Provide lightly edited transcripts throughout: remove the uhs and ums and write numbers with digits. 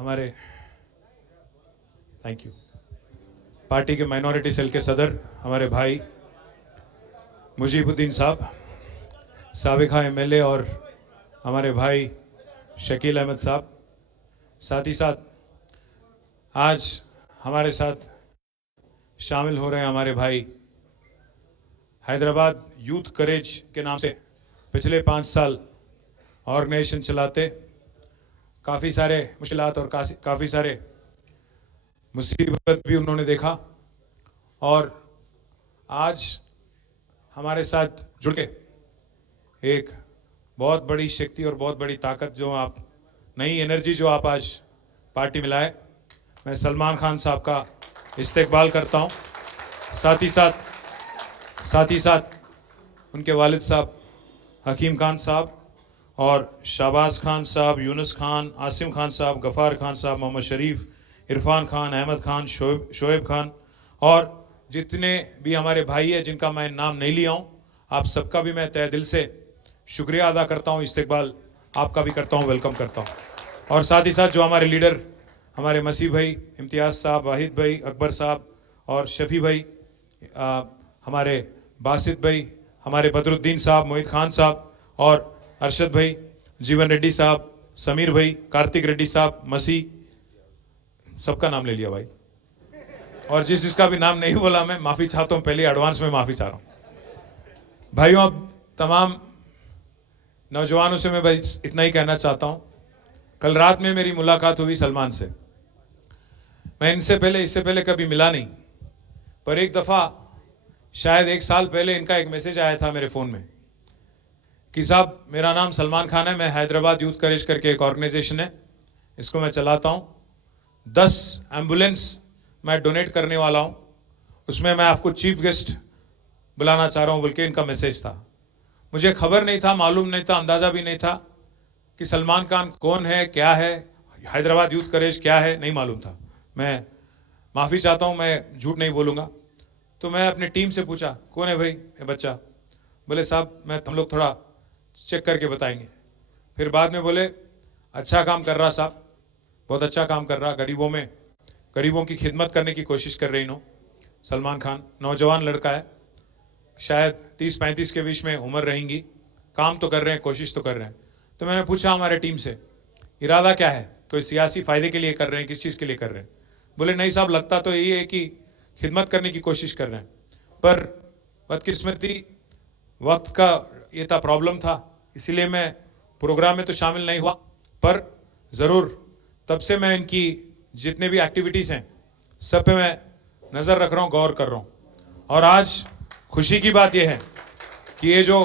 हमारे thank you party के minority cell के सदर हमारे भाई मुजीबुद्दीन साहब, साबिका एमएलए और हमारे भाई शकील अहमद साहब, साथ ही साथ आज हमारे साथ शामिल हो रहे हैं हमारे भाई हैदराबाद यूथ करेज के नाम से पिछले 5 साल ऑर्गेनाइजेशन चलाते, काफ़ी सारे मुश्किलात और काफ़ी सारे मुसीबत भी उन्होंने देखा और आज हमारे साथ जुड़ के एक बहुत बड़ी शक्ति और बहुत बड़ी ताकत जो आप नई एनर्जी जो आप आज पार्टी में लाए, मैं सलमान खान साहब का इस्तेकबाल करता हूं। साथ ही साथ उनके वालिद साहब हकीम खान साहब और शाहबाज खान साहब, यूनुस खान, आसिम खान साहब, गफ़ार खान साहब, मोहम्मद शरीफ, इरफान खान, अहमद खान, शोएब खान और जितने भी हमारे भाई हैं जिनका मैं नाम नहीं लिया हूँ, आप सबका भी मैं तहे दिल से शुक्रिया अदा करता हूँ, इस्तेकबाल आपका भी करता हूँ, वेलकम करता हूँ। और साथ ही साथ जो हमारे लीडर हमारे मसीह भाई, इम्तियाज़ साहब, वाहिद भाई, अकबर साहब और शफ़ी भाई, हमारे बासित भाई, हमारे बदरुद्दीन साहब, मोहित खान साहब और अरशद भाई, जीवन रेड्डी साहब, समीर भाई, कार्तिक रेड्डी साहब, मसीह, सबका नाम ले लिया भाई। और जिसका भी नाम नहीं बोला मैं माफ़ी चाहता हूँ, पहले एडवांस में माफ़ी चाह रहा हूँ। भाइयों, अब तमाम नौजवानों से मैं भाई इतना ही कहना चाहता हूँ, कल रात में मेरी मुलाकात हुई सलमान से। मैं इससे पहले कभी मिला नहीं, पर एक दफ़ा शायद 1 साल पहले इनका एक मैसेज आया था मेरे फ़ोन में कि साहब मेरा नाम सलमान खान है, मैं हैदराबाद यूथ करेज करके एक ऑर्गेनाइजेशन है, इसको मैं चलाता हूँ, 10 एम्बुलेंस मैं डोनेट करने वाला हूँ, उसमें मैं आपको चीफ गेस्ट बुलाना चाह रहा हूँ बोल के इनका मैसेज था। मुझे खबर नहीं था, मालूम नहीं था, अंदाज़ा भी नहीं था कि सलमान खान कौन है, क्या है, हैदराबाद यूथ करेज क्या है, नहीं मालूम था। मैं माफ़ी चाहता हूँ, मैं झूठ नहीं बोलूँगा। तो मैं अपनी टीम से पूछा कौन है भाई ये बच्चा, बोले साहब हम लोग थोड़ा चेक करके बताएंगे। फिर बाद में बोले अच्छा काम कर रहा साहब, बहुत अच्छा काम कर रहा, गरीबों की खिदमत करने की कोशिश कर रही नो। सलमान खान नौजवान लड़का है, शायद 30-35 के बीच में उम्र रहेंगी, काम तो कर रहे हैं, कोशिश तो कर रहे हैं। तो मैंने पूछा हमारे टीम से इरादा क्या है, कोई सियासी फ़ायदे के लिए कर रहे हैं, किस चीज़ के लिए कर रहे हैं? बोले नहीं साहब, लगता तो यही है कि खिदमत करने की कोशिश कर रहे हैं, पर बदकिस्मती वक्त का ये था, प्रॉब्लम था, इसीलिए मैं प्रोग्राम में तो शामिल नहीं हुआ, पर ज़रूर तब से मैं इनकी जितने भी एक्टिविटीज़ हैं सब पे मैं नज़र रख रहा हूँ, गौर कर रहा हूँ। और आज खुशी की बात यह है कि ये जो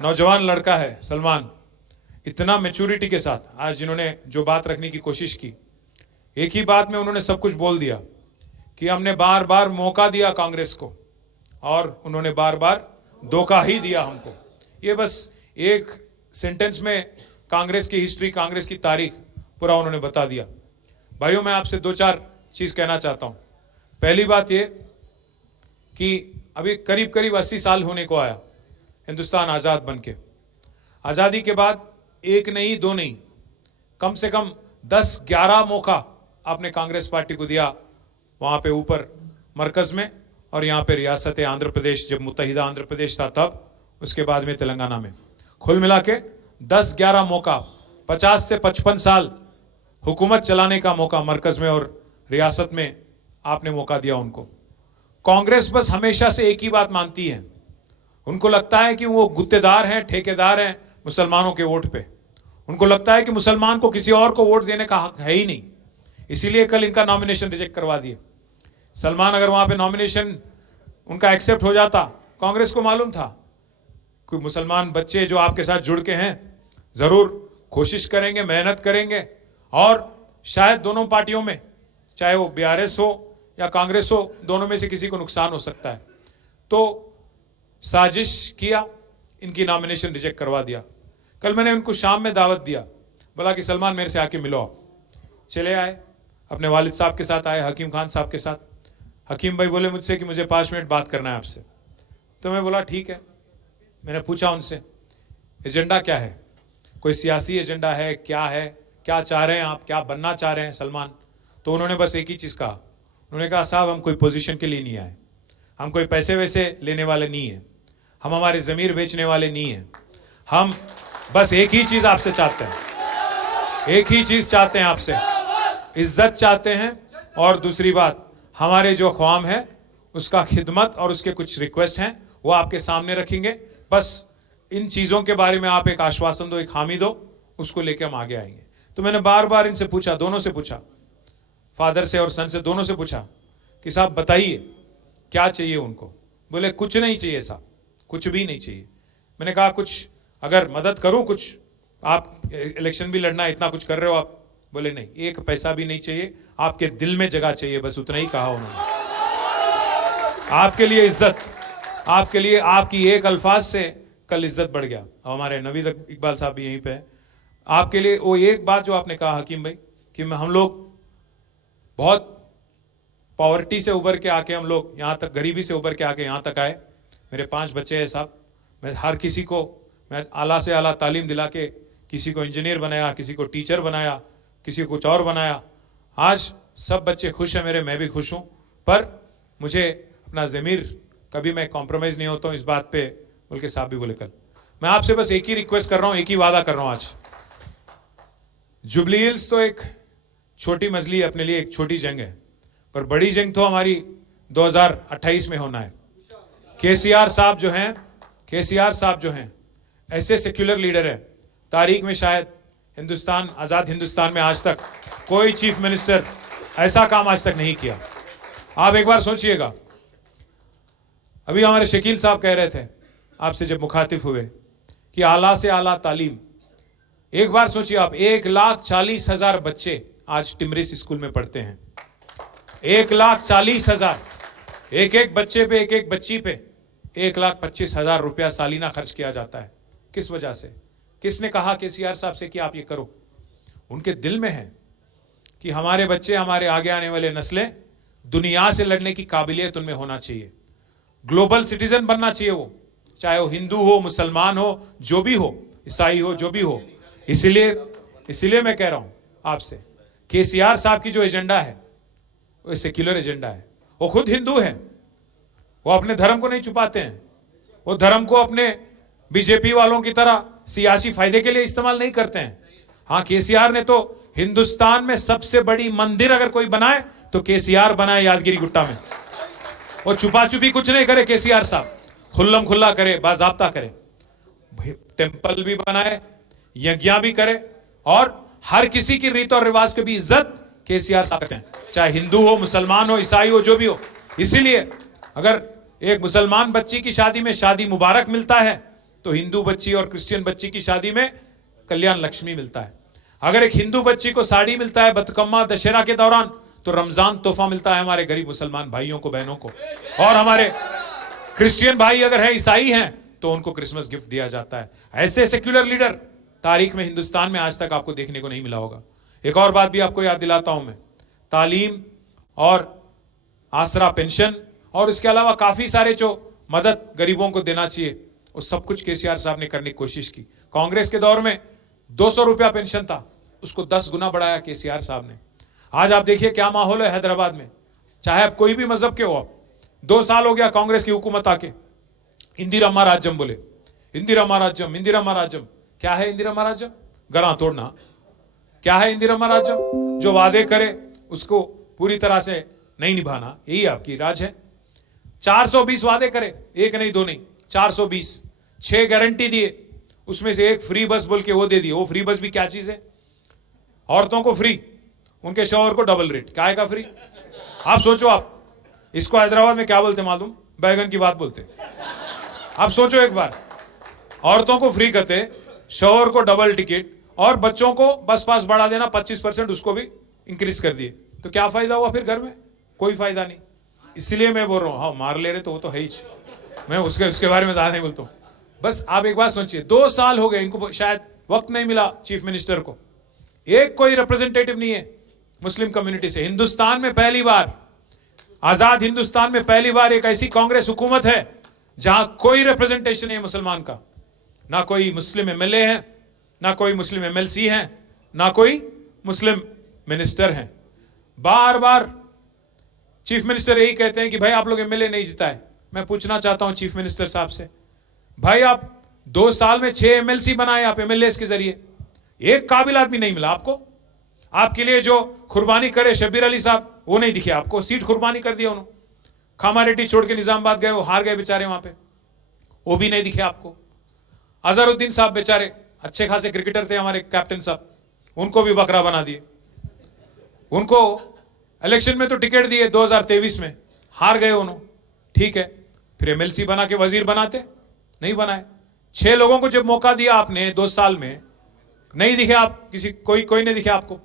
नौजवान लड़का है सलमान, इतना मैच्योरिटी के साथ आज जिन्होंने जो बात रखने की कोशिश की, एक ही बात में उन्होंने सब कुछ बोल दिया कि हमने बार बार मौका दिया कांग्रेस को और उन्होंने बार बार धोखा ही दिया हमको। ये बस एक सेंटेंस में कांग्रेस की हिस्ट्री, कांग्रेस की तारीख पूरा उन्होंने बता दिया। भाइयों, मैं आपसे 2-4 चीज़ कहना चाहता हूँ। पहली बात ये कि अभी करीब 80 साल होने को आया हिंदुस्तान आज़ाद बन के। आज़ादी के बाद 1 नहीं 2 नहीं, कम से कम 10-11 मौका आपने कांग्रेस पार्टी को दिया, वहाँ पे ऊपर मरकज़ में और यहाँ पे रियासत आंध्र प्रदेश, जब मुत्तहिदा आंध्र प्रदेश था तब, उसके बाद में तेलंगाना में, कुल मिला के 10-11 मौका, 50 से 55 साल हुकूमत चलाने का मौका मरकज़ में और रियासत में आपने मौका दिया उनको। कांग्रेस बस हमेशा से एक ही बात मानती है, उनको लगता है कि वो गुत्तेदार हैं, ठेकेदार हैं मुसलमानों के वोट पे। उनको लगता है कि मुसलमान को किसी और को वोट देने का हक है ही नहीं, इसीलिए कल इनका नॉमिनेशन रिजेक्ट करवा दिए। सलमान अगर वहाँ पे नॉमिनेशन उनका एक्सेप्ट हो जाता, कांग्रेस को मालूम था कि मुसलमान बच्चे जो आपके साथ जुड़ के हैं ज़रूर कोशिश करेंगे, मेहनत करेंगे और शायद दोनों पार्टियों में, चाहे वो बीआरएस हो या कांग्रेस हो, दोनों में से किसी को नुकसान हो सकता है। तो साजिश किया, इनकी नॉमिनेशन रिजेक्ट करवा दिया। कल मैंने उनको शाम में दावत दिया, बोला कि सलमान मेरे से आके मिलो आप। चले आए, अपने वालिद साहब के साथ आए, हकीम खान साहब के साथ। हकीम भाई बोले मुझसे कि मुझे 5 मिनट बात करना है आपसे। तो मैं बोला ठीक है। मैंने पूछा उनसे एजेंडा क्या है, कोई सियासी एजेंडा है, क्या है, क्या चाह रहे हैं आप, क्या बनना चाह रहे हैं सलमान। तो उन्होंने बस एक ही चीज़ कहा, उन्होंने कहा साहब हम कोई पोजीशन के लिए नहीं आए, हम कोई पैसे वैसे लेने वाले नहीं हैं, हम हमारे ज़मीर बेचने वाले नहीं हैं, हम बस एक ही चीज़ आपसे चाहते हैं, एक ही चीज़ चाहते हैं आपसे, इज्जत चाहते हैं, और दूसरी बात हमारे जो ख्वाम है उसका खिदमत और उसके कुछ रिक्वेस्ट हैं वो आपके सामने रखेंगे। बस इन चीज़ों के बारे में आप एक आश्वासन दो, एक हामी दो, उसको लेके हम आगे आएंगे। तो मैंने बार बार इनसे पूछा, दोनों से पूछा, फादर से और सन से, दोनों से पूछा कि साहब बताइए क्या चाहिए उनको। बोले कुछ नहीं चाहिए साहब, कुछ भी नहीं चाहिए। मैंने कहा कुछ अगर मदद करूं, कुछ आप इलेक्शन भी लड़ना है, इतना कुछ कर रहे हो आप। बोले नहीं, एक पैसा भी नहीं चाहिए, आपके दिल में जगह चाहिए, बस उतना ही कहा उन्होंने। आपके लिए इज्जत, आपके लिए आपकी एक अल्फाज से कल इज्जत बढ़ गया। हमारे नवीद इकबाल साहब भी यहीं पे हैं। आपके लिए वो एक बात जो आपने कहा हकीम भाई कि हम लोग बहुत पॉवर्टी से उभर के आके, हम लोग यहाँ तक गरीबी से उभर के आके यहाँ तक आए। मेरे 5 बच्चे हैं साहब, मैं हर किसी को मैं आला से आला तालीम दिला के किसी को इंजीनियर बनाया, किसी को टीचर बनाया, किसी को कुछ और बनाया। आज सब बच्चे खुश हैं मेरे, मैं भी खुश हूँ, पर मुझे अपना ज़मीर कभी मैं कॉम्प्रोमाइज़ नहीं होता हूँ इस बात पे। बल्कि साहब भी बोले कल, मैं आपसे बस एक ही रिक्वेस्ट कर रहा हूँ, एक ही वादा कर रहा हूँ आज। जुबली हिल्स तो एक छोटी मजली अपने लिए, एक छोटी जंग है, पर बड़ी जंग तो हमारी 2028 में होना है। केसीआर साहब जो हैं, केसीआर साहब जो हैं ऐसे सेक्युलर लीडर है, तारीख में शायद हिंदुस्तान, आज़ाद हिंदुस्तान में आज तक कोई चीफ मिनिस्टर ऐसा काम आज तक नहीं किया। आप एक बार सोचिएगा, अभी हमारे शकील साहब कह रहे थे आपसे जब मुखातिब हुए कि आला से आला तालीम। एक बार सोचिए आप, 1,40,000 बच्चे आज टिमरिस स्कूल में पढ़ते हैं। 1,40,000, एक एक बच्चे पे, एक एक बच्ची पे 1,25,000 रुपया सालीना खर्च किया जाता है। किस वजह से? किसने कहा केसीआर साहब से कि आप ये करो? उनके दिल में है कि हमारे बच्चे, हमारे आगे आने वाले नस्लें दुनिया से लड़ने की काबिलियत उनमें होना चाहिए, ग्लोबल सिटीजन बनना चाहिए वो, चाहे वो हिंदू हो, मुसलमान हो, जो भी हो, ईसाई हो, जो भी हो। इसलिए मैं कह रहा हूं आपसे, केसीआर साहब की जो एजेंडा है वो सेक्युलर एजेंडा है। वो खुद हिंदू हैं, वो अपने धर्म को नहीं छुपाते हैं, वो धर्म को अपने बीजेपी वालों की तरह सियासी फायदे के लिए इस्तेमाल नहीं करते हैं। हाँ, केसीआर ने तो हिंदुस्तान में सबसे बड़ी मंदिर अगर कोई बनाए तो केसीआर बनाए यादगिरी गुट्टा में। वो छुपा छुपी कुछ नहीं करे केसीआर साहब, खुल्लम खुल्ला करे, बाजाब्ता करे, टेंपल भी बनाए, यज्ञ भी करे, और हर किसी की रीत और रिवाज की भी इज्जत केसीआर साहब करते हैं, चाहे हिंदू हो, मुसलमान हो, ईसाई हो, जो भी हो। इसीलिए अगर एक मुसलमान बच्ची की शादी में शादी मुबारक मिलता है तो हिंदू बच्ची और क्रिश्चियन बच्ची की शादी में कल्याण लक्ष्मी मिलता है। अगर एक हिंदू बच्ची को साड़ी मिलता है बतकम्मा दशहरा के दौरान तो रमजान तोहफा मिलता है हमारे गरीब मुसलमान भाइयों को, बहनों को। और हमारे क्रिश्चियन भाई अगर है, ईसाई हैं, तो उनको क्रिसमस गिफ्ट दिया जाता है। ऐसे सेक्युलर लीडर तारीख में हिंदुस्तान में आज तक आपको देखने को नहीं मिला होगा। एक और बात भी आपको याद दिलाता हूं मैं, तालीम और आसरा पेंशन और इसके अलावा काफी सारे जो मदद गरीबों को देना चाहिए, वो सब कुछ केसीआर साहब ने करने की कोशिश की। कांग्रेस के दौर में 200 रुपया पेंशन था, उसको 10 गुना बढ़ाया केसीआर साहब ने। आज आप देखिए क्या माहौल है हैदराबाद में, चाहे आप कोई भी मजहब के हो। आप 2 साल हो गया कांग्रेस की हुकूमत आके, इंदिरा राज्यम बोले, इंदिरा राज्यम, इंदिरा राज्यम। क्या है इंदिरा राज्यम? गरा तोड़ना। क्या है इंदिरा राज्यम? जो वादे करे उसको पूरी तरह से नहीं निभाना, यही आपकी राज है। 420 वादे करे, एक नहीं दो नहीं, 420, 6 गारंटी दिए, उसमें से एक फ्री बस बोल के वो दे दिए। वो फ्री बस भी क्या चीज है? औरतों को फ्री, उनके शौहर को डबल रेट। क्या है फ्री? आप सोचो, आप इसको हैदराबाद में क्या बोलते मालूम? बैगन की बात बोलते। आप सोचो एक बार, औरतों को फ्री करते, शौहर को डबल टिकट, और बच्चों को बस पास बढ़ा देना 25%, उसको भी इंक्रीज कर दिए। तो क्या फायदा हुआ फिर घर में? कोई फायदा नहीं। इसलिए मैं बोल रहा हूं, हाँ मार ले रहे तो वो तो है ही, मैं उसके बारे में ज्यादा नहीं बोलता हूं। बस आप एक बात सोचिए, 2 साल हो गए इनको, शायद वक्त नहीं मिला चीफ मिनिस्टर को, एक कोई रिप्रेजेंटेटिव नहीं है मुस्लिम कम्युनिटी से। हिंदुस्तान में पहली बार, आजाद हिंदुस्तान में पहली बार एक ऐसी कांग्रेस हुकूमत है जहां कोई रिप्रेजेंटेशन है मुसलमान का। ना कोई मुस्लिम एमएलए है, ना कोई मुस्लिम एमएलसी है, ना कोई मुस्लिम मिनिस्टर हैं। बार बार चीफ मिनिस्टर यही कहते हैं कि भाई आप लोग एमएलए नहीं जिताए। मैं पूछना चाहता हूं चीफ मिनिस्टर साहब से, भाई आप 2 साल में 6 एमएलसी बनाए आप एमएलए के जरिए, एक काबिल आदमी नहीं मिला आपको। आपके लिए जो कुर्बानी करे शब्बीर अली साहब वो नहीं दिखे आपको, सीट कुर्बानी कर दिया उन्होंने। खामारेड्डी छोड़ के निजामाबाद गए, वो हार गए बेचारे वहां पे, वो भी नहीं दिखे आपको। अजहरुद्दीन साहब बेचारे अच्छे खासे क्रिकेटर थे हमारे कैप्टन साहब, उनको भी बकरा बना दिए। उनको इलेक्शन में तो टिकट दिए 2023 में, हार गए उन्होंने, ठीक है, फिर एमएलसी बना के वजीर बनाते, नहीं बनाए। 6 लोगों को जब मौका दिया आपने 2 साल में, नहीं दिखे आप, कोई नहीं दिखे आपको।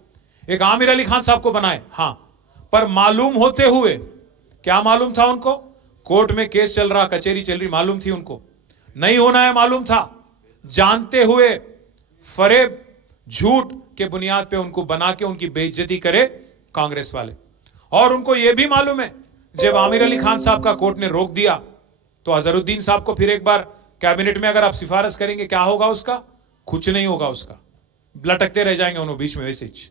एक आमिर अली खान साहब को बनाए, हां, पर मालूम होते हुए, क्या मालूम था उनको? कोर्ट में केस चल रहा, कचहरी चल रही, मालूम थी उनको नहीं होना है, मालूम था, जानते हुए फरेब झूठ के बुनियाद पे उनको बना के उनकी बेइज्जती करे कांग्रेस वाले। और उनको यह भी मालूम है जब आमिर अली खान साहब का कोर्ट ने रोक दिया तो अजहरुद्दीन साहब को फिर एक बार कैबिनेट में अगर आप सिफारिश करेंगे, क्या होगा उसका? कुछ नहीं होगा उसका, लटकते रह जाएंगे उन्होंने बीच में, वैसे ही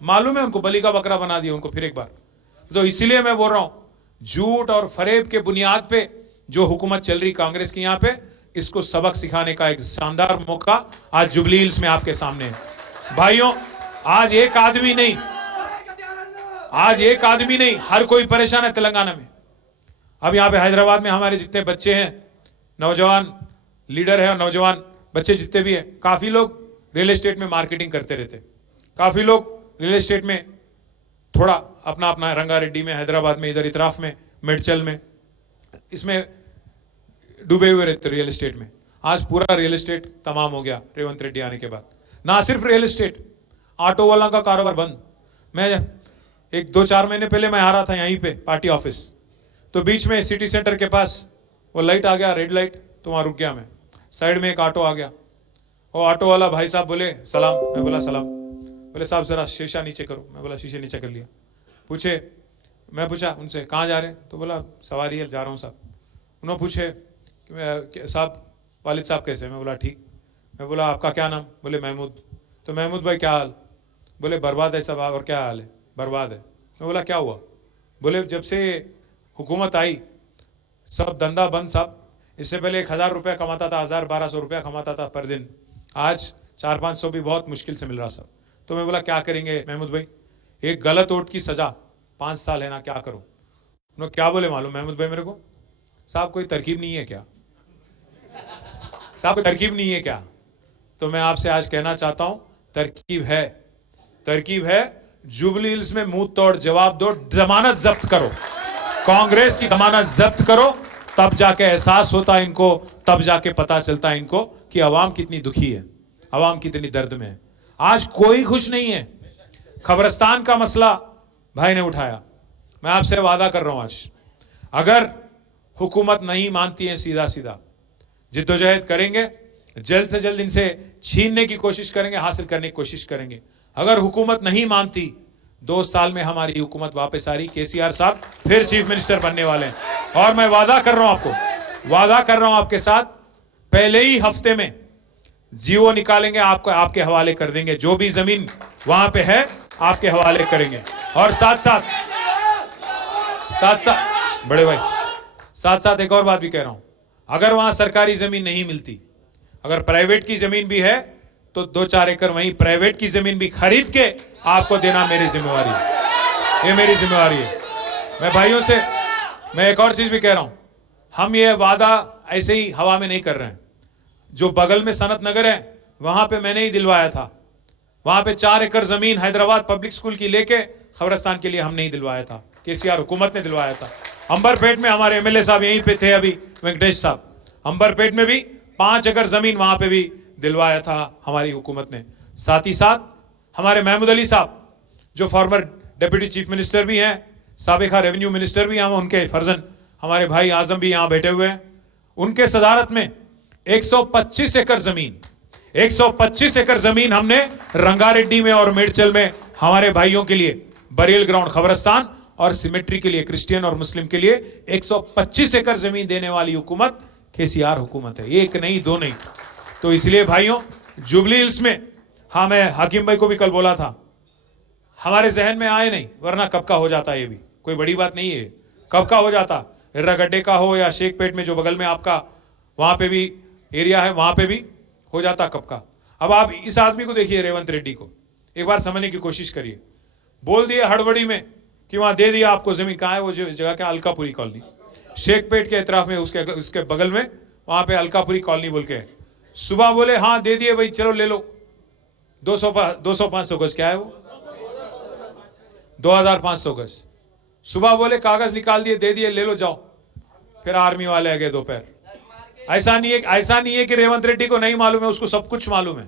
मालूम है उनको, बलि का बकरा बना दिया उनको फिर एक बार। तो इसलिए मैं बोल रहा हूं, झूठ और फरेब के बुनियाद पे जो हुकूमत चल रही कांग्रेस की यहां पे, इसको सबक सिखाने का एक शानदार मौका आज जुबली हिल्स में आपके सामने है। भाइयों, आज एक आदमी नहीं, हर कोई परेशान है तेलंगाना में। अब यहां पे हैदराबाद में हमारे जितने बच्चे हैं, नौजवान लीडर है और नौजवान बच्चे जितने भी हैं, काफी लोग रियल एस्टेट में मार्केटिंग करते रहते, काफी लोग रियल एस्टेट में थोड़ा अपना अपना रंगारेड्डी में, हैदराबाद में, इधर इतराफ में, मेडचल में, इसमें डूबे हुए रहते रियल एस्टेट में। आज पूरा रियल एस्टेट तमाम हो गया रेवंत रेड्डी आने के बाद। ना सिर्फ रियल एस्टेट, ऑटो वाला का कारोबार बंद। मैं 1-2-4 महीने पहले मैं आ रहा था यहीं पे पार्टी ऑफिस, तो बीच में सिटी सेंटर के पास वो लाइट आ गया, रेड लाइट, तो वहां रुक गया मैं। साइड में एक ऑटो आ गया, वो ऑटो वाला भाई साहब बोले सलाम, मैं बोला सलाम। बोले साहब जरा शीशा नीचे करो, मैं बोला शीशे नीचे कर लिया। मैं पूछा उनसे कहाँ जा रहे हैं, तो बोला सवारी है, जा रहा हूँ साहब। उन्होंने पूछे साहब वालिद साहब कैसे, मैं बोला ठीक। मैं बोला आपका क्या नाम, बोले महमूद। तो महमूद भाई क्या हाल, बोले बर्बाद है सब। और क्या हाल है, बर्बाद है। मैं बोला क्या हुआ, बोले जब से हुकूमत आई सब धंधा बंद साहब। इससे पहले 1000 रुपया कमाता था, 1000-1200 रुपया कमाता था पर दिन, आज 400-500 भी बहुत मुश्किल से मिल रहा साहब। तो मैं बोला क्या करेंगे महमूद भाई, एक गलत वोट की सजा 5 साल है ना, क्या करूं। उन्होंने क्या बोले मालूम महमूद भाई मेरे को, साहब कोई तरकीब नहीं है क्या, साहब कोई तरकीब नहीं है क्या। तो मैं आपसे आज कहना चाहता हूं तरकीब है। जुबली हिल्स में मुंह तोड़ जवाब दो, जमानत जब्त करो, कांग्रेस की जमानत जब्त करो, तब जाके एहसास होता है इनको, तब जाके पता चलता है इनको कि अवाम कितनी दुखी है, अवाम कितनी दर्द में है। आज कोई खुश नहीं है। खबरस्तान का मसला भाई ने उठाया, मैं आपसे वादा कर रहा हूं आज, अगर हुकूमत नहीं मानती है सीधा सीधा जिद्दोजहद करेंगे, जल्द से जल्द इनसे छीनने की कोशिश करेंगे, हासिल करने की कोशिश करेंगे। अगर हुकूमत नहीं मानती, 2 साल में हमारी हुकूमत वापस आ रही, केसीआर साहब फिर चीफ मिनिस्टर बनने वाले हैं। और मैं वादा कर रहा हूं आपके साथ, पहले ही हफ्ते में जीओ निकालेंगे, आपको आपके हवाले कर देंगे, जो भी जमीन वहां पे है आपके हवाले करेंगे। और साथ साथ बड़े भाई, साथ एक और बात भी कह रहा हूं, अगर वहां सरकारी जमीन नहीं मिलती, अगर प्राइवेट की जमीन भी है, तो 2-4 एकड़ वहीं प्राइवेट की जमीन भी खरीद के आपको देना मेरी जिम्मेवारी है, ये मेरी जिम्मेवारी है। मैं भाइयों से मैं एक और चीज भी कह रहा हूं, हम ये वादा ऐसे ही हवा में नहीं कर रहे हैं। जो बगल में सनत नगर है, वहां पे मैंने ही दिलवाया था, वहां पे 4 एकड़ जमीन हैदराबाद पब्लिक स्कूल की लेके खबरस्तान के लिए हमने ही दिलवाया था, केसीआर हुकूमत ने दिलवाया था। अंबरपेट में हमारे एमएलए साहब यहीं पे थे अभी, वेंकटेश साहब, अंबरपेट में भी 5 एकड़ जमीन वहां पे भी दिलवाया था हमारी हुकूमत ने। साथ ही साथ हमारे महमूद अली साहब जो फॉर्मर डिप्टी चीफ मिनिस्टर भी हैं, साबिका रेवेन्यू मिनिस्टर भी हैं, उनके फर्जन हमारे भाई आजम भी यहां बैठे हुए हैं, उनके सदारत में 125 एकड़ जमीन हमने रंगारेड्डी में और मेडचल में हमारे भाइयों के लिए बरील ग्राउंड खबरस्तान और सिमेट्री के लिए, क्रिश्चियन और मुस्लिम के लिए 125 एकड़ जमीन देने वाली हुकूमत केसीआर हुकूमत है, 1 नहीं 2 नहीं। तो इसलिए भाइयों, जुबली हिल्स में, हाँ मैं हकीम भाई को भी कल बोला था, हमारे जहन में आए नहीं, वरना कब का हो जाता, ये भी कोई बड़ी बात नहीं है, कब का हो जाता। हिर्रागड्डे का हो या शेखपेट में जो बगल में आपका वहां पे भी एरिया है, वहां पे भी हो जाता कब का। अब आप इस आदमी को देखिए, रेवंत रेड्डी को एक बार समझने की कोशिश करिए। बोल दिए हड़बड़ी में कि वहां दे दिया आपको जमीन, कहाँ है वो जगह, क्या, अलकापुरी कॉलोनी, शेखपेट के इतराफ में, उसके बगल में वहां पे अलकापुरी कॉलोनी बोल के। सुबह बोले हाँ दे दिए भाई, चलो ले लो, 200-500 गज, क्या है वो, 2500 गज। सुबह बोले कागज निकाल दिए, दे दिए, ले लो जाओ। फिर आर्मी वाले आ गए दोपहर। ऐसा नहीं है कि रेवंत रेड्डी को नहीं मालूम है, उसको सब कुछ मालूम है।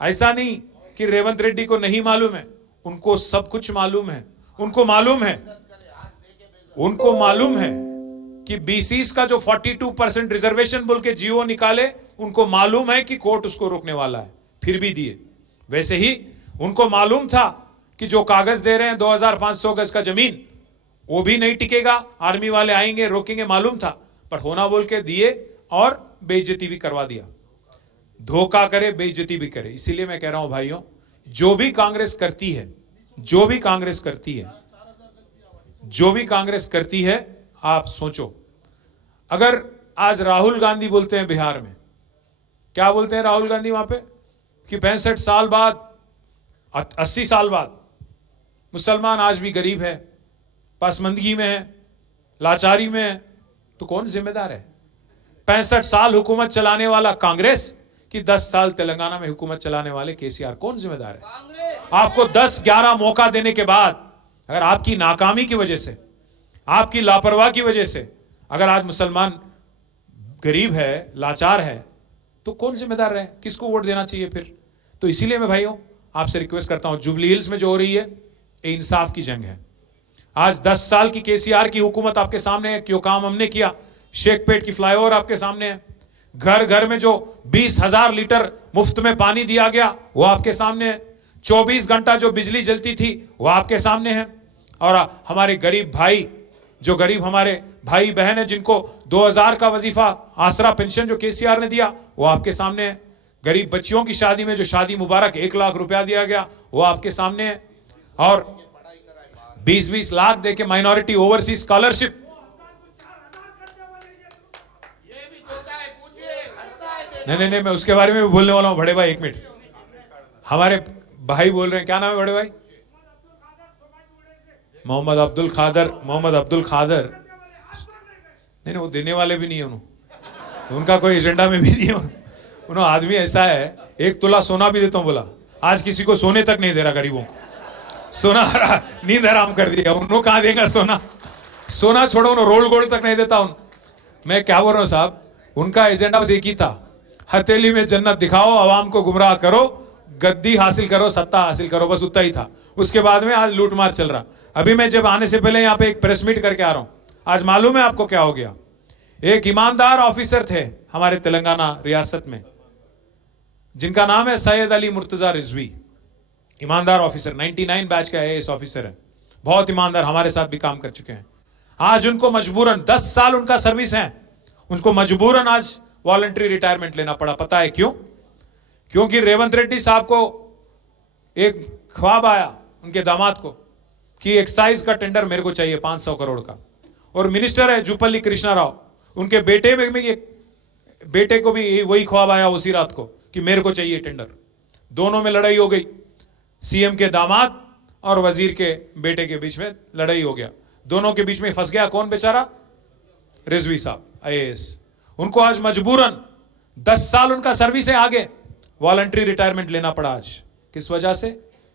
ऐसा नहीं कि रेवंत रेड्डी को नहीं मालूम है, उनको सब कुछ मालूम है। उनको मालूम है कि बीसीस का जो 42% रिजर्वेशन बोल के जीओ निकाले, उनको मालूम है कि कोर्ट उसको रोकने वाला है, फिर भी दिए। वैसे ही उनको मालूम था कि जो कागज दे रहे हैं 2500 गज का जमीन, वो भी नहीं टिकेगा, आर्मी वाले आएंगे रोकेंगे, मालूम था, पर होना बोल के दिए और बेइज्जती भी करवा दिया। धोखा करे, बेइज्जती भी करे। इसीलिए मैं कह रहा हूं भाइयों, जो भी कांग्रेस करती है, आप सोचो, अगर आज राहुल गांधी बोलते हैं बिहार में, क्या बोलते हैं राहुल गांधी वहां पे, कि 65 साल बाद, 80 साल बाद मुसलमान आज भी गरीब है, पासमंदगी में है, लाचारी में है, तो कौन जिम्मेदार है? 65 साल हुकूमत चलाने वाला कांग्रेस कि 10 साल तेलंगाना में हुकूमत चलाने वाले केसीआर, कौन जिम्मेदार है? आपको 10-11 मौका देने के बाद अगर आपकी नाकामी की वजह से, आपकी लापरवाही की वजह से अगर आज मुसलमान गरीब है, लाचार है, तो कौन जिम्मेदार है? किसको वोट देना चाहिए फिर? तो इसीलिए मैं भाइयों आपसे रिक्वेस्ट करता हूं, जुबली हिल्स में जो हो रही है, ये इंसाफ की जंग है। आज 10 साल की केसीआर की हुकूमत आपके सामने है, क्यों काम हमने किया। शेखपेट की फ्लाईओवर आपके सामने है, घर घर में जो 20,000 लीटर मुफ्त में पानी दिया गया वो आपके सामने है, 24 घंटा जो बिजली जलती थी वो आपके सामने है। और हमारे गरीब भाई, जो गरीब हमारे भाई बहन है, जिनको 2000 का वजीफा आसरा पेंशन जो केसीआर ने दिया वो आपके सामने है। गरीब बच्चियों की शादी में जो शादी मुबारक 1 लाख रुपया दिया गया वो आपके सामने है। और 20-20 लाख देके माइनॉरिटी ओवरसीज स्कॉलरशिप, नहीं, मैं उसके बारे में भी बोलने वाला हूं। बड़े भाई 1 मिनट, हमारे भाई बोल रहे हैं, क्या नाम है बड़े भाई? मोहम्मद अब्दुल खादर। नहीं, वो देने वाले भी नहीं है, उन्होंने, उनका कोई एजेंडा में भी नहीं है। उन्होंने आदमी ऐसा है, 1 तोला सोना भी देता हूं बोला, आज किसी को सोने तक नहीं दे रहा, गरीबों को सोना नींद हराम कर दिया। उन्होंने कहां देगा सोना छोड़ो, उन्होंने रोल गोल्ड तक नहीं देता। मैं क्या बोल रहा हूं साहब, उनका एजेंडा बस एक ही था, हथेली में जन्नत दिखाओ, आवाम को गुमराह करो, गद्दी हासिल करो, सत्ता हासिल करो, बस उतना ही था। उसके बाद में आज लूटमार चल रहा। अभी मैं जब आने से पहले यहाँ पे एक प्रेस मीट करके आ रहा हूं, आज मालूम है आपको क्या हो गया? एक ईमानदार ऑफिसर थे हमारे तेलंगाना रियासत में, जिनका नाम है सैयद अली मुर्तजा रिजवी। ईमानदार ऑफिसर, 99 बैच का आईएएस ऑफिसर है, बहुत ईमानदार, हमारे साथ भी काम कर चुके हैं। आज उनको मजबूरन 10 साल उनका सर्विस है, उनको मजबूरन आज वॉलंटरी रिटायरमेंट लेना पड़ा। पता है क्यों? क्योंकि रेवंत रेड्डी साहब को एक ख्वाब आया, उनके दामाद को, कि एक्साइज का टेंडर मेरे को चाहिए 500 करोड़ का। और मिनिस्टर है जुपल्ली कृष्णा राव, उनके बेटे को भी वही ख्वाब आया उसी रात को कि मेरे को चाहिए टेंडर। दोनों में लड़ाई हो गई, सीएम के दामाद और वजीर के बेटे के बीच में लड़ाई हो गया। दोनों के बीच में फंस गया कौन बेचारा? रिजवी साहब आईएएस। उनको आज मजबूरन 10 साल उनका सर्विस है, आगे वॉलंटरी रिटायरमेंट लेना पड़ा आज। किस वजह से?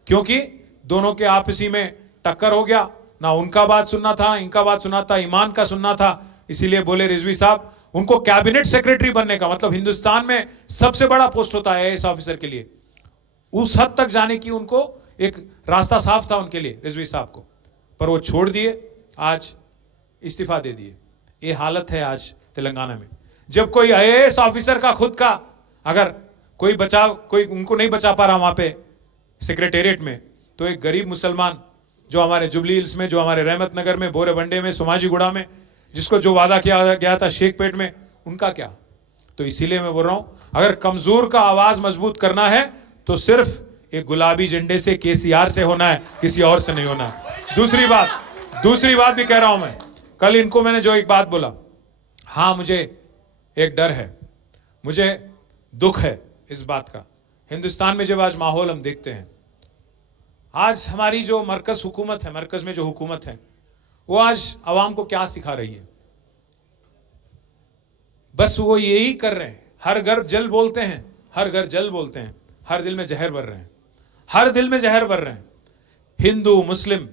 क्योंकि दोनों के आपसी में टक्कर हो गया, ना उनका बात सुनना था, इनका बात सुनना था, ईमान का सुनना था। इसीलिए बोले रिजवी साहब, उनको कैबिनेट सेक्रेटरी बनने का मतलब हिंदुस्तान में सबसे बड़ा पोस्ट होता है आईएएस ऑफिसर के लिए, उस हद तक जाने की उनको एक रास्ता साफ था उनके लिए, रिजवी साहब को, पर वो छोड़ दिए, आज इस्तीफा दे दिए। ये हालत है आज तेलंगाना में। जब कोई आईएएस ऑफिसर का खुद का अगर कोई उनको नहीं बचा पा रहा वहां पे सेक्रेटेरिएट में, तो एक गरीब मुसलमान जो हमारे जुबली हिल्स में, जो हमारे रहमत नगर में, बोरेबंडे में, सोमाजीगुड़ा में, जिसको जो वादा किया गया था शेखपेट में, उनका क्या? तो इसीलिए मैं बोल रहा हूं, अगर कमजोर का आवाज मजबूत करना है तो सिर्फ एक गुलाबी झंडे से, केसीआर से होना है, किसी और से नहीं होना है। दूसरी बात भी कह रहा हूं मैं, कल इनको मैंने जो एक बात बोला, हाँ मुझे एक डर है, मुझे दुख है इस बात का। हिंदुस्तान में जब आज माहौल हम देखते हैं, आज हमारी जो मरकज हुकूमत है, मरकज में जो हुकूमत है, वो आज अवाम को क्या सिखा रही है? बस वो यही कर रहे हैं, हर घर जल बोलते हैं, हर घर जल बोलते हैं, हर दिल में जहर भर रहे हैं, हर दिल में जहर भर रहे हैं। हिंदू मुस्लिम,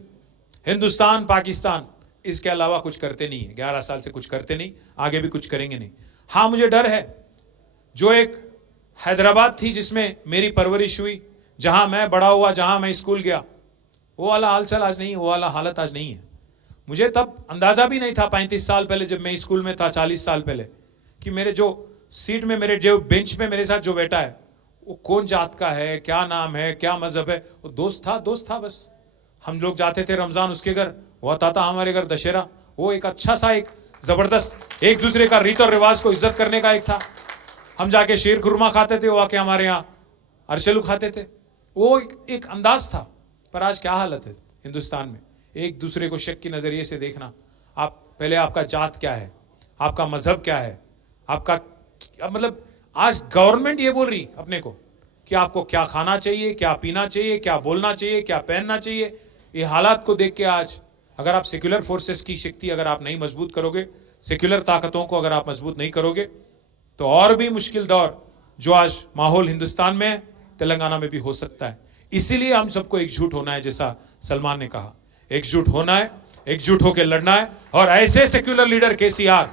हिंदुस्तान पाकिस्तान, इसके अलावा कुछ करते नहीं है। 11 साल से कुछ करते नहीं, आगे भी कुछ करेंगे नहीं। हाँ मुझे डर है, जो एक हैदराबाद थी जिसमें मेरी परवरिश हुई, जहां मैं बड़ा हुआ, जहां मैं स्कूल गया, वो वाला हालचाल आज नहीं है, वो वाला हालत आज नहीं है। मुझे तब अंदाजा भी नहीं था 35 साल पहले जब मैं स्कूल में था, 40 साल पहले, कि मेरे जो सीट में, मेरे जो बेंच में मेरे साथ जो बैठा है वो कौन जात का है, क्या नाम है, क्या मजहब है। वो दोस्त था बस। हम लोग जाते थे रमजान उसके घर, वो आता था हमारे घर दशहरा। वो एक अच्छा सा, एक जबरदस्त, एक दूसरे का रीत और रिवाज को इज्जत करने का एक था। हम जाके शीर खुरमा खाते थे, वो आके हमारे यहाँ अरशलू खाते थे। वो एक अंदाज था। पर आज क्या हालत है हिंदुस्तान में? एक दूसरे को शक की नजरिए से देखना। आप पहले, आपका जात क्या है, आपका मजहब क्या है, आपका मतलब, आज गवर्नमेंट ये बोल रही अपने को कि आपको क्या खाना चाहिए, क्या पीना चाहिए, क्या बोलना चाहिए, क्या पहनना चाहिए। ये हालात को देख के आज अगर आप सेक्युलर फोर्सेस की शक्ति अगर आप नहीं मजबूत करोगे, सेक्युलर ताकतों को अगर आप मजबूत नहीं करोगे, तो और भी मुश्किल दौर जो आज माहौल हिंदुस्तान में, तेलंगाना में भी हो सकता है। इसीलिए हम सबको एकजुट होना है, जैसा सलमान ने कहा, एकजुट होना है, एकजुट होकर लड़ना है। और ऐसे सेक्युलर लीडर केसीआर,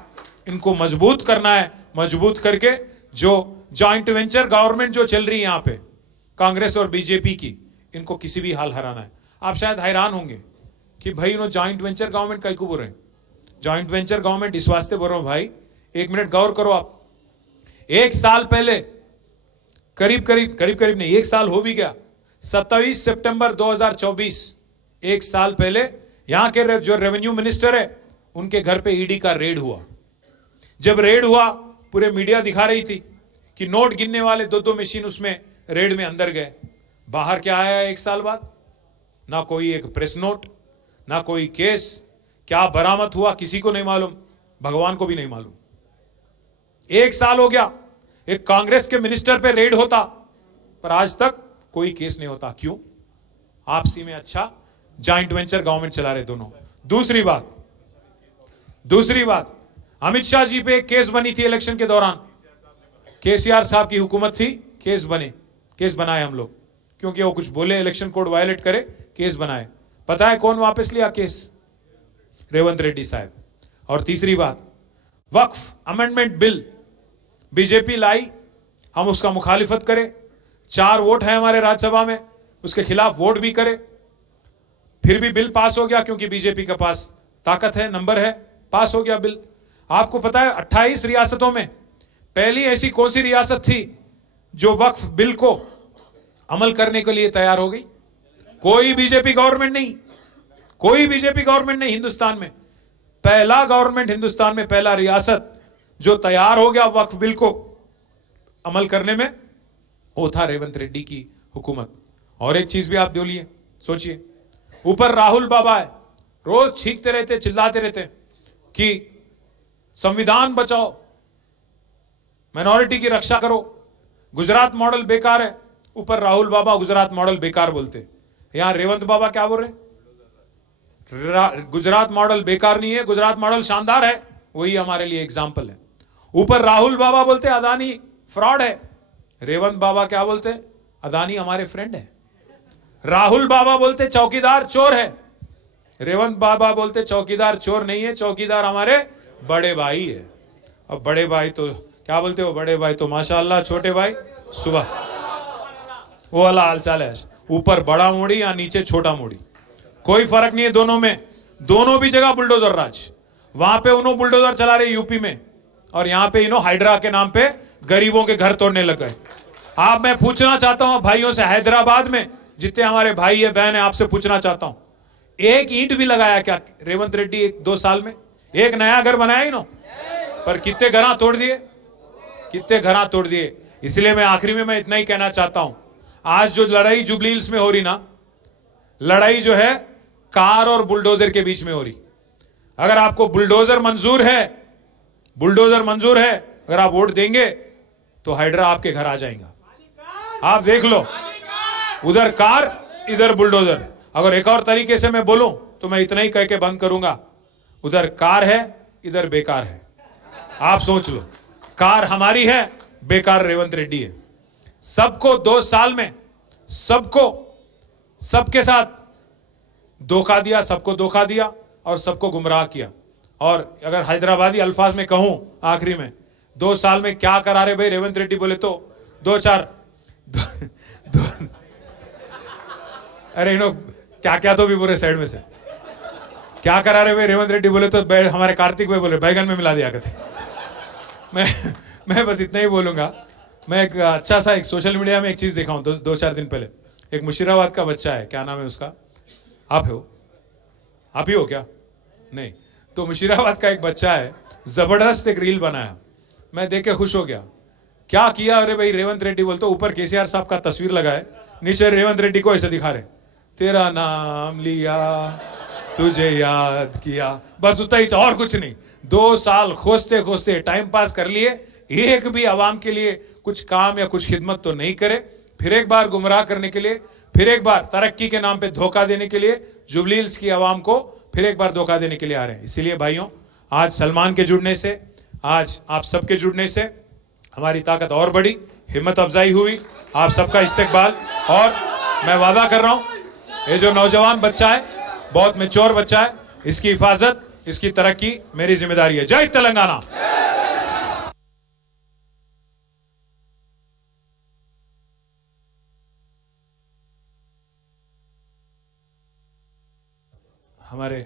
इनको मजबूत करना है। मजबूत करके जो जॉइंट वेंचर गवर्नमेंट जो चल रही है यहाँ पे, कांग्रेस और बीजेपी की, इनको किसी भी हाल हराना है। आप शायद हैरान होंगे कि भाई इन्होंने जॉइंट वेंचर गवर्नमेंट कहीं को बोल रहे हैं। जॉइंट वेंचर गवर्नमेंट इस वास्ते बोल रहा हूं भाई, एक मिनट गौर करो आप। एक साल पहले, करीब नहीं, एक साल हो भी गया, 27 सितंबर 2024, एक साल पहले यहां के जो रेवेन्यू मिनिस्टर है, उनके घर पे ईडी का रेड हुआ। जब रेड हुआ, पूरे मीडिया दिखा रही थी कि नोट गिनने वाले 2-2 मशीन उसमें रेड में अंदर गए। बाहर क्या आया एक साल बाद? ना कोई एक प्रेस नोट, ना कोई केस। क्या बरामद हुआ किसी को नहीं मालूम, भगवान को भी नहीं मालूम। एक साल हो गया, एक कांग्रेस के मिनिस्टर पे रेड होता, पर आज तक कोई केस नहीं होता। क्यों? आपसी में अच्छा जॉइंट वेंचर गवर्नमेंट चला रहे दोनों। दूसरी बात, अमित शाह जी पे एक केस बनी थी इलेक्शन के दौरान। केसीआर साहब की हुकूमत थी, केस बनाए हम लोग, क्योंकि वो कुछ बोले, इलेक्शन कोड वायलेट करे, केस बनाए। पता है कौन वापस लिया केस? रेवंत रेड्डी साहब। और तीसरी बात, वक्फ अमेंडमेंट बिल बीजेपी लाई, हम उसका मुखालिफत करें, 4 वोट है हमारे राज्यसभा में, उसके खिलाफ वोट भी करे, फिर भी बिल पास हो गया, क्योंकि बीजेपी के पास ताकत है, नंबर है, पास हो गया बिल। आपको पता है 28 रियासतों में पहली ऐसी कौन सी रियासत थी जो वक्फ बिल को अमल करने के लिए तैयार हो गई? कोई बीजेपी गवर्नमेंट नहीं हिंदुस्तान में। पहला गवर्नमेंट हिंदुस्तान में, पहला रियासत जो तैयार हो गया वक्फ बिल को अमल करने में, वो था रेवंत रेड्डी की हुकूमत। और एक चीज भी आप बोलिए, सोचिए, ऊपर राहुल बाबा है, रोज छींकते रहते, चिल्लाते रहते कि संविधान बचाओ, माइनॉरिटी की रक्षा करो, गुजरात मॉडल बेकार है। ऊपर राहुल बाबा गुजरात मॉडल बेकार बोलते, यहां रेवंत बाबा क्या बोल रहे? गुजरात मॉडल बेकार नहीं है, गुजरात मॉडल शानदार है। वही हमारे लिए एग्जाम्पल है। ऊपर राहुल बाबा बोलते अदानी फ्रॉड है, रेवंत बाबा क्या बोलते? अदानी हमारे फ्रेंड है। राहुल बाबा बोलते चौकीदार चोर है, रेवंत बाबा बोलते चौकीदार चोर नहीं है, चौकीदार हमारे बड़े भाई है। अब बड़े भाई तो क्या बोलते हो? बड़े भाई तो माशाअल्लाह, छोटे भाई सुबह, वो वाला हालचाल है। ऊपर बड़ा मोड़ी या नीचे छोटा मोड़ी, कोई फर्क नहीं है दोनों में। दोनों भी जगह बुलडोजर राज। वहां पे उन्होंने बुलडोजर चला रहे यूपी में, और यहां पे इन्हों हाइड्रा के नाम पे गरीबों के घर तोड़ने लग गए। आप, मैं पूछना चाहता हूं भाइयों से, हैदराबाद में जितने हमारे भाई है बहन है, आपसे पूछना चाहता हूं, एक ईंट भी लगाया क्या रेवंत रेड्डी 1-2 साल में? एक नया घर बनाया ही नो, पर कितने घर तोड़ दिए, कितने घर तोड़ दिए। इसलिए मैं आखिरी में मैं इतना ही कहना चाहता हूं, आज जो लड़ाई जुबली हिल्स में हो रही ना, लड़ाई जो है कार और बुलडोजर के बीच में हो रही। अगर आपको बुलडोजर मंजूर है, बुलडोजर मंजूर है, अगर आप वोट देंगे तो हाइड्रा आपके घर आ जाएगा। आप देख लो, उधर कार इधर बुलडोजर। अगर एक और तरीके से मैं बोलूं तो मैं इतना ही कह के बंद करूंगा, उधर कार है इधर बेकार है। आप सोच लो, कार हमारी है, बेकार रेवंत रेड्डी है। सबको 2 साल में सबको सबके साथ धोखा दिया, सबको धोखा दिया और सबको गुमराह किया। और अगर हैदराबादी अल्फाज में कहूं आखिरी में, 2 साल में क्या करा रहे भाई रेवंत रेड्डी बोले तो 2-4 अरे इनो क्या क्या तो भी पूरे साइड में से क्या करा रहे भाई रेवंत रेड्डी बोले तो हमारे कार्तिक भाई बोले बैगन में मिला दिया करते। मैं बस इतना ही बोलूंगा। मैं एक अच्छा सा एक सोशल मीडिया में एक चीज देखा हूं 2-4 दिन पहले। एक मुशीराबाद का बच्चा है, क्या नाम है उसका, आप हो, आप ही हो क्या, नहीं तो मुशीराबाद का एक बच्चा है, जबरदस्त एक रील बनाया, मैं देख के खुश हो गया। क्या किया, अरे भाई रेवंत रेड्डी बोलते, ऊपर केसीआर साहब का तस्वीर लगाए, नीचे रेवंत रेड्डी को ऐसे दिखा रहे, तेरा नाम लिया तुझे याद किया, बस उतना ही, और कुछ नहीं। 2 साल खोजते खोजते टाइम पास कर लिए, एक भी आवाम के लिए कुछ काम या कुछ खिदमत तो नहीं करे। फिर एक बार गुमराह करने के लिए, फिर एक बार तरक्की के नाम पे धोखा देने के लिए, जुबली हिल्स की आवाम को फिर एक बार धोखा देने के लिए आ रहे हैं। इसीलिए भाइयों, आज सलमान के जुड़ने से, आज आप सबके जुड़ने से हमारी ताकत और बढ़ी, हिम्मत अफजाई हुई, आप सबका इस्तेकबाल। और मैं वादा कर रहा हूं, ये जो नौजवान बच्चा है, बहुत मैच्योर बच्चा है, इसकी हिफाजत, इसकी तरक्की मेरी जिम्मेदारी है। जय तेलंगाना। हमारे